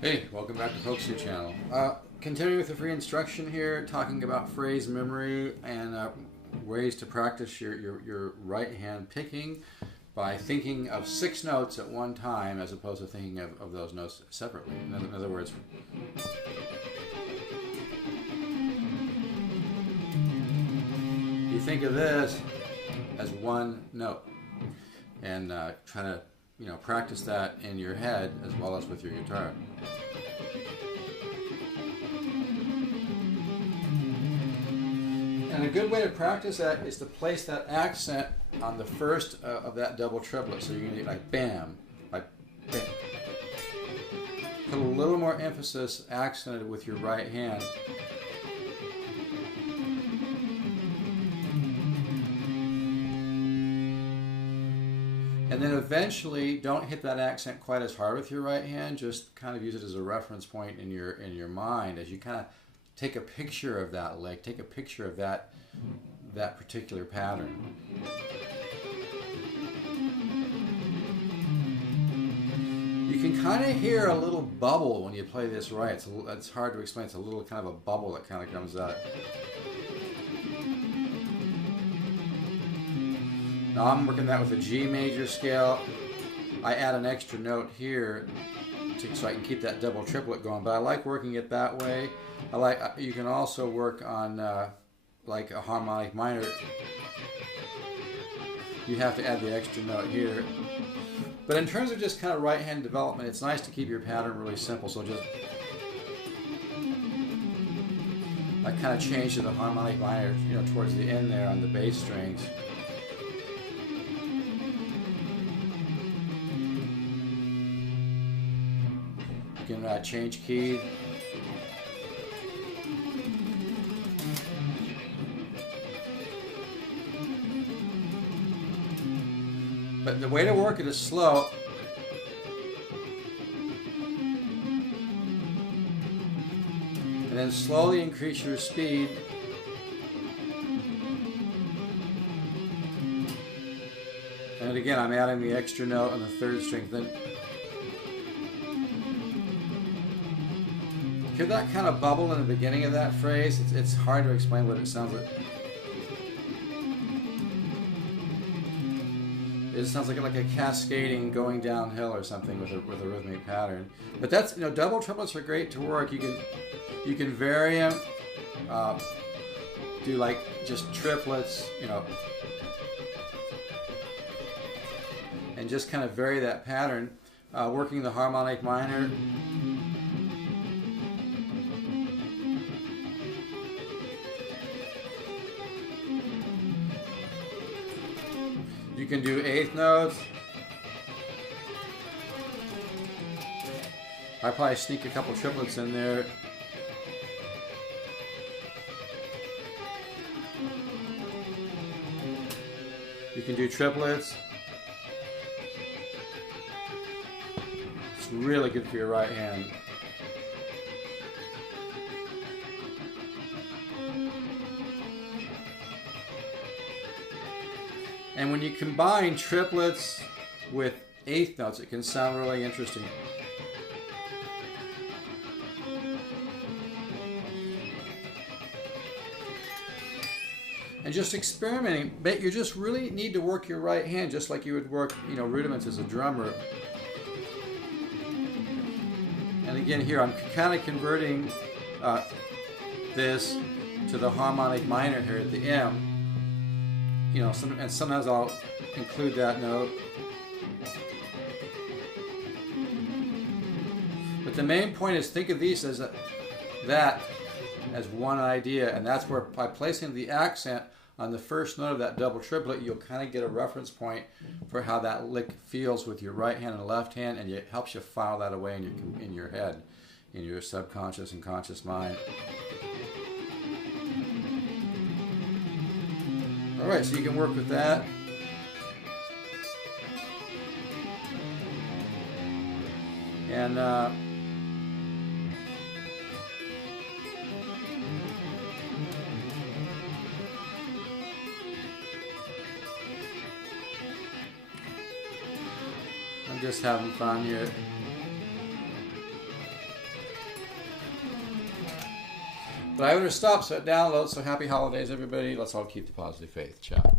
Hey, welcome back to Polkzoo channel. Continuing with the free instruction here, talking about phrase memory and ways to practice your right hand picking by thinking of 6 notes at one time as opposed to thinking of those notes separately. In other words, you think of this as one note and try to practice that in your head as well as with your guitar. And a good way to practice that is to place that accent on the first of that double triplet. So you're going to get like bam, like bam. Put a little more emphasis accented with your right hand. And then eventually, don't hit that accent quite as hard with your right hand. Just kind of use it as a reference point in your mind as you kind of take a picture of that lick, take a picture of that particular pattern. You can kind of hear a little bubble when you play this right. It's hard to explain. It's a little kind of a bubble that kind of comes out. Now I'm working that with a G major scale. I add an extra note here so I can keep that double triplet going, but I like working it that way. You can also work on like a harmonic minor. You have to add the extra note here. But in terms of just kind of right hand development, it's nice to keep your pattern really simple. So just I kind of change to the harmonic minor, towards the end there on the bass strings. You can change key. But the way to work it is slow. And then slowly increase your speed. And again, I'm adding the extra note on the third string. Then hear that kind of bubble in the beginning of that phrase? It's hard to explain what it sounds like. It sounds like a cascading going downhill or something with a rhythmic pattern. But that's double triplets are great to work. You can vary them. Do like just triplets, and just kind of vary that pattern. Working the harmonic minor. You can do eighth notes. I probably sneak a couple triplets in there. You can do triplets. It's really good for your right hand. And when you combine triplets with eighth notes, it can sound really interesting. And just experimenting, but you just really need to work your right hand just like you would work, rudiments as a drummer. And again here, I'm kind of converting this to the harmonic minor here at the M. And sometimes I'll include that note. But the main point is think of these as that as one idea, and that's where by placing the accent on the first note of that double triplet, you'll kind of get a reference point for how that lick feels with your right hand and left hand, and it helps you file that away in your head, in your subconscious and conscious mind. Alright, so you can work with that. And I'm just having fun here. But I would have stopped, so it downloads. So happy holidays, everybody. Let's all keep the positive faith. Ciao.